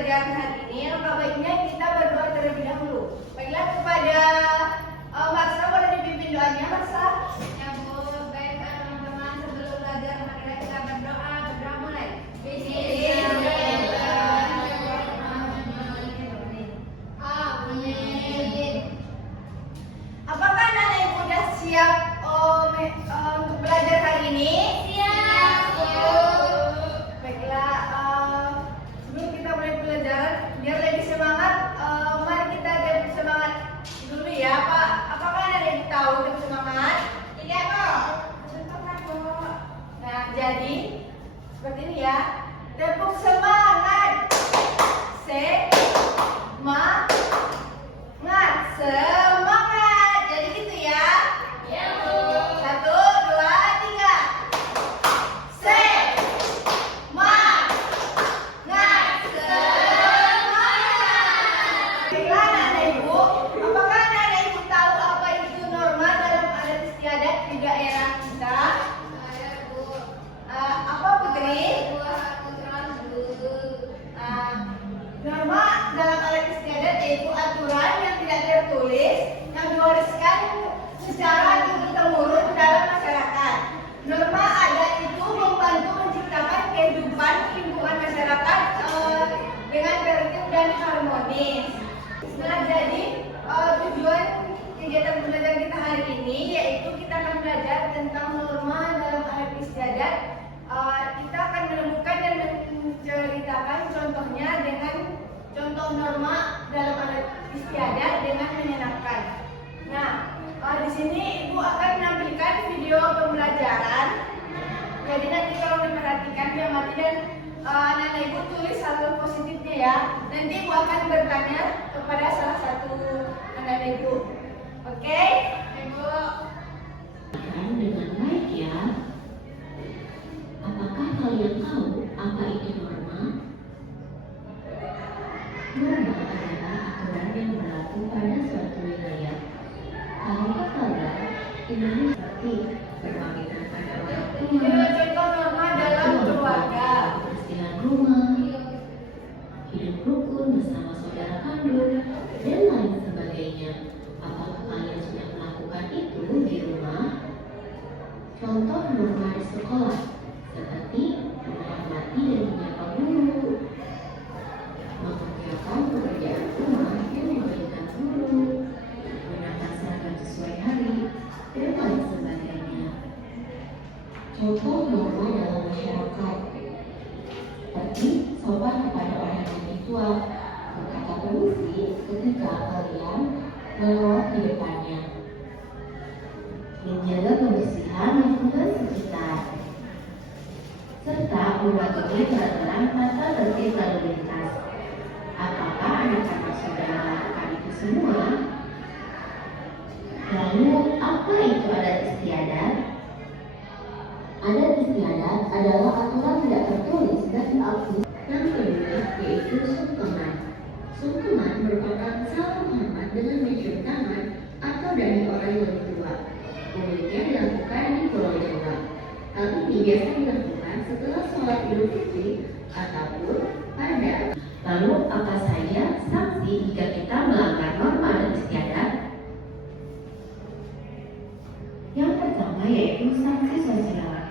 pembelajaran hari ini, alangkah baiknya kita berdoa terlebih dahulu. Baiklah, kepada Marsa, boleh dipimpin doanya, Marsa? Ya Bu, baik teman-teman, sebelum belajar marilah kita berdoa. Berdoa mulai. Bismillahirrahmanirrahim. Amin. Apakah anak-anak ibu sudah siap untuk belajar hari ini? Siap, Bu. Baiklah, sebelum kita mulai pelajaran, biar lebih semangat, mari kita lebih semangat dulu ya, Pak. Apakah anak-anak ibu tahu lebih semangat? Tidak, Bu. Nah, jadi seperti ini ya. Tepuk semangat. Semangat. Jadi gitu ya. Ya, Bu. 1, 2, 3. Semangat. Baiklah anak-anak ibu, apakah anak-anak ibu tahu apa itu norma dalam adat istiadat di daerah kita? Saya, Bu. Apa Putri? Norma dalam adat istiadat yaitu aturan yang tidak tertulis yang diwariskan secara turun-temurun dalam masyarakat. Norma adat itu membantu menciptakan kehidupan lingkungan masyarakat dengan tertib dan harmonis. Nah, jadi tujuan kegiatan belajar kita hari ini yaitu kita akan belajar tentang norma dalam adat istiadat. Kita akan menemukan dan menceritakan contohnya dengan contoh norma dalam adat istiadat dengan menyenangkan. Nah, di sini ibu akan menampilkan video pembelajaran. Jadi nanti kalau diperhatikan diamati dan anak-anak ibu tulis hal positifnya ya. Nanti ibu akan bertanya kepada salah satu anak-anak ibu. Oke? Ibu. Dengan baik ya. Apakah kalian tahu apa itu norma? Norma adalah aturan yang berlaku pada suatu wilayah. Tahukah kalian ini seperti berpamitan pada orang tua, Contoh norma dalam keluarga. kebersihan rumah, hidup rukun bersama saudara kandung, dan lain sebagainya. Apakah kalian sudah melakukan itu di rumah? Contoh norma di sekolah seperti menghormati dan menyapa guru, mengerjakan pekerjaan rumah yang diberikan guru, menata seragam sesuai hari, dan lain sebagainya. Contoh norma dalam masyarakat seperti sopan kepada orang yang tua, berkata permisi ketika kalian melewat di depannya, menjaga kebersihan lingkungan sekitar, serta mematuhi peraturan tata tertib lalu lintas. Apakah anak-anak sudah melakukan itu semua? Lalu, apa itu adat istiadat? Adat istiadat adalah aturan tidak tertulis dan diakui. Yang kedua yaitu sungkeman. Sungkeman merupakan salam hormat dengan mencium tangan atau dari orang yang lebih tua. Umumnya dilakukan di Pulau Jawa. Hal ini biasa dilakukan setelah sholat Idul Fitri ataupun pada. Lalu apa saja sanksi jika kita melanggar norma adat istiadat? Yang pertama yaitu sanksi sosial,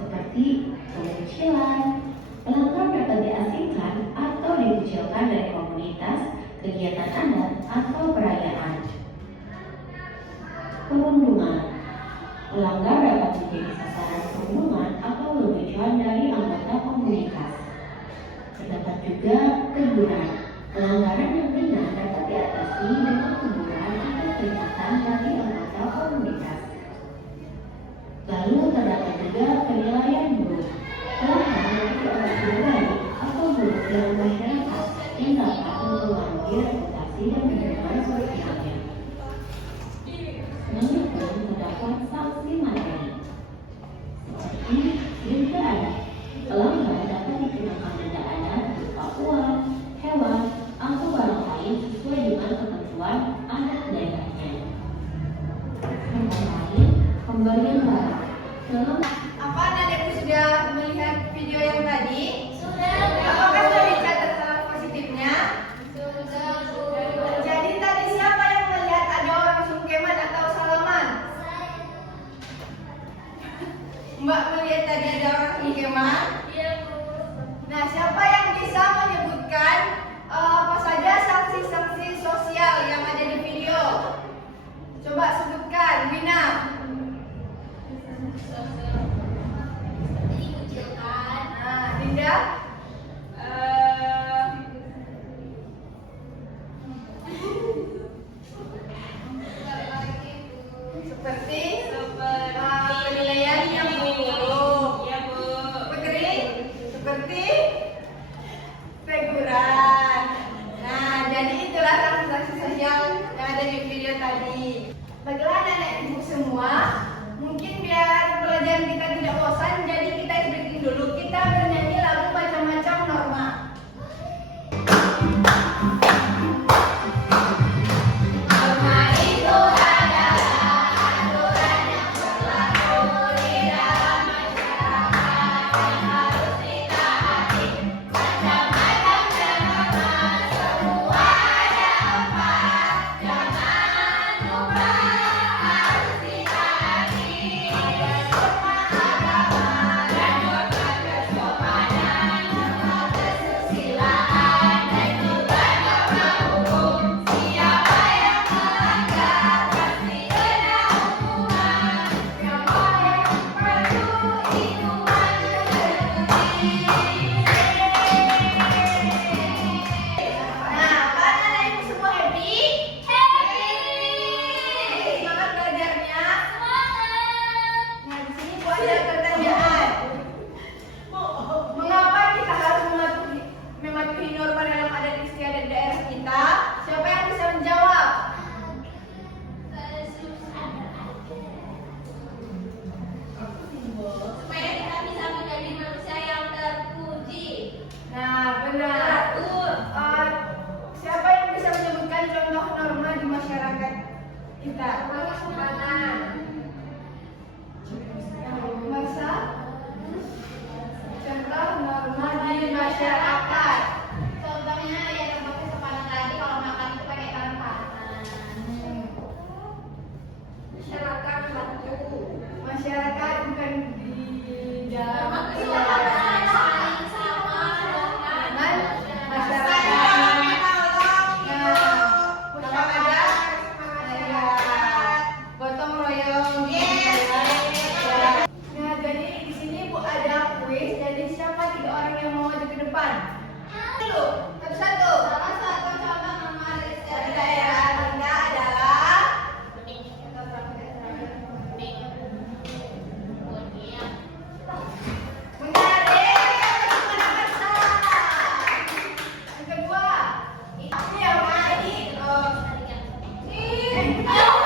seperti pengecilan. Pelanggar dapat diasingkan atau dikucilkan dari komunitas, kegiatan adat, atau perayaan. Perundungan. Pelanggar dapat menjadi sasaran perundungan atau lelucon dari anggota komunitas. Terdapat juga teguran. Pelanggaran yang ringan dapat diatasi dengan teguran atau peringatan dari anggota komunitas. Lalu terdapat juga penilaian buruk. Pelanggar dapat dianggap baik atau buruk dalam masyarakat yang dapat mempengaruhi reputasi dan hubungan sosialnya. Namun terdapat sanksi materi seperti denda adat. Pelanggar dapat dikenakan denda adat berupa uang, hewan, atau barang lain sesuai dengan ketentuan adat daerahnya. Yang lain, pemberian barang. Apa anak-anak ibu sudah melihat video yang tadi? Sudah. Apakah sudah dicatat Baiklah anak ibu semua, mungkin biar pelajaran kita tidak bosan, jadi kita breaking dulu. Kita bernyanyi lagu macam-macam norma. Norma itu adalah aturan yang berlaku di dalam masyarakat yang harus ditaati. Macam-macam norma, semua ada 4. Jangan lupa harus ditaati. Norma agama dan norma kesopanan, norma kesusilaan dan juga norma hukum. Siapa yang melanggar pasti kena hukuman. Siapa yang perlu itu harus tertulis. Nah, apakah anak ibu semua happy? Happy! Semangat belajarnya? Semangat! Nah, di sini Bu ada pertanyaan. Mengapa kita harus mematuhi norma dalam adat istiadat daerah kita? Siapa yang bisa menjawab? Supaya kita bisa menjadi manusia yang terpuji. Nah, benar. Siapa yang bisa menyebutkan contoh norma di masyarakat kita? Kesopanan. Masa? Contoh norma di masyarakat. Contohnya ya contoh kesopanan tadi kalau makan itu pakai tangan kanan. Masyarakat satu. Masyarakat bukan di dalam Kesopanan saling sama dengan masyarakat. Kalau ada gotong royong. Nah, jadi di sini Bu ada kuis. Jadi siapa 3 orang yang mau maju ke depan? Dulu, satu-satu. salah satu contoh norma adat Dari istiadat daerah Anda adalah menarik. Yang kedua, ini yang ini. Betul.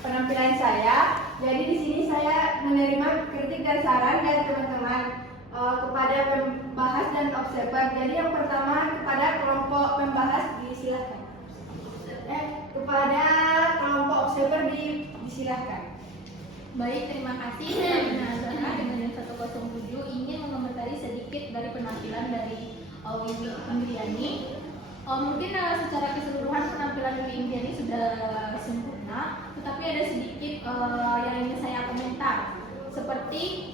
penampilan saya. Jadi di sini saya menerima kritik dan saran dari teman-teman kepada pembahas dan observer. Jadi yang pertama kepada kelompok pembahas disilakan. Kepada kelompok observer disilakan. Baik, terima kasih. Saya Nazara dengan 107 ingin mengomentari sedikit dari penampilan dari Wiwi Indriani. Mungkin secara keseluruhan penampilan Wiwi Indriani sudah sempurna, tetapi ada sedikit yang ingin saya komentar. Seperti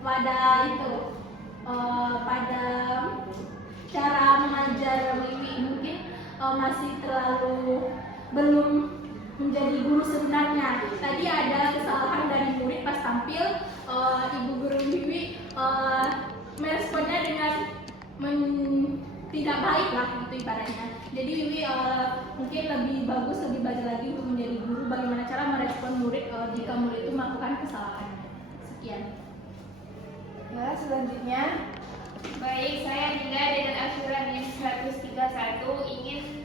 pada cara mengajar Wiwi mungkin masih terlalu belum menjadi guru sebenarnya. Tadi ada kesalahan dari murid pas tampil, ibu guru Wiwi meresponnya dengan tidak baik lah gitu ibaratnya. Jadi Wiwi mungkin lebih bagus, lebih belajar lagi untuk menjadi guru bagaimana cara merespon murid jika murid itu melakukan kesalahan. Sekian. Ya, selanjutnya. Baik, saya Dinda dengan Asyura NIM 131 ingin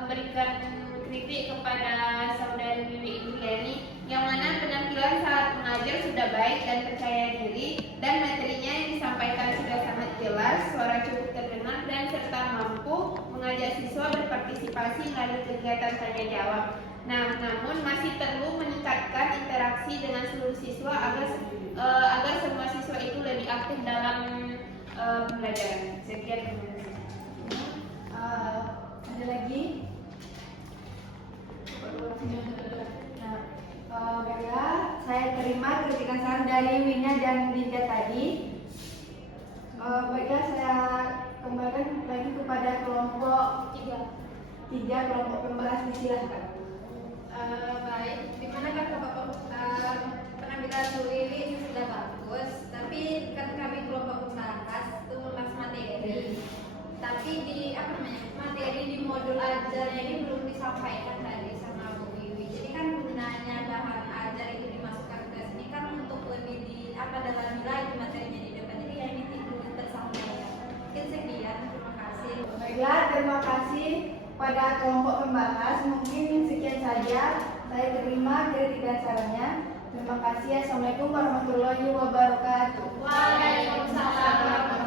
memberikan kritik kepada saudari Wiwi Indriani yang mana penampilan saat mengajar sudah baik dan percaya diri dan materinya yang disampaikan sudah sangat jelas, suara cukup terdengar dan serta mampu mengajak siswa berpartisipasi melalui kegiatan tanya jawab. Nah, namun masih perlu meningkatkan interaksi dengan seluruh siswa agar semua siswa itu lebih aktif dalam pembelajaran. Sekian, terima kasih. Ada lagi? Baiklah, saya terima kritikan saran dari Wina dan Dinda tadi. Baiklah, saya kembalikan lagi kepada kelompok tiga kelompok pembahas, disilahkan. Baik, dimana kan penampilan Wiwi ini sudah bagus, tapi kan kami kelompok usaha khas itu mas materi. Tapi di materi di modul ajarnya ini belum disampaikan tadi sama Bu Wiwi. Jadi kan gunanya bahan ajar itu dimasukkan ke sini kan untuk lebih dalami lagi materinya di depan. Jadi yang ini belum tersampaikan. Mungkin sekian, terima kasih. Baiklah, terima kasih pada kelompok pembahas. Mungkin sekian saja. Saya terima kritik dan sarannya. Terima kasih. Assalamualaikum warahmatullahi wabarakatuh. Waalaikumsalam.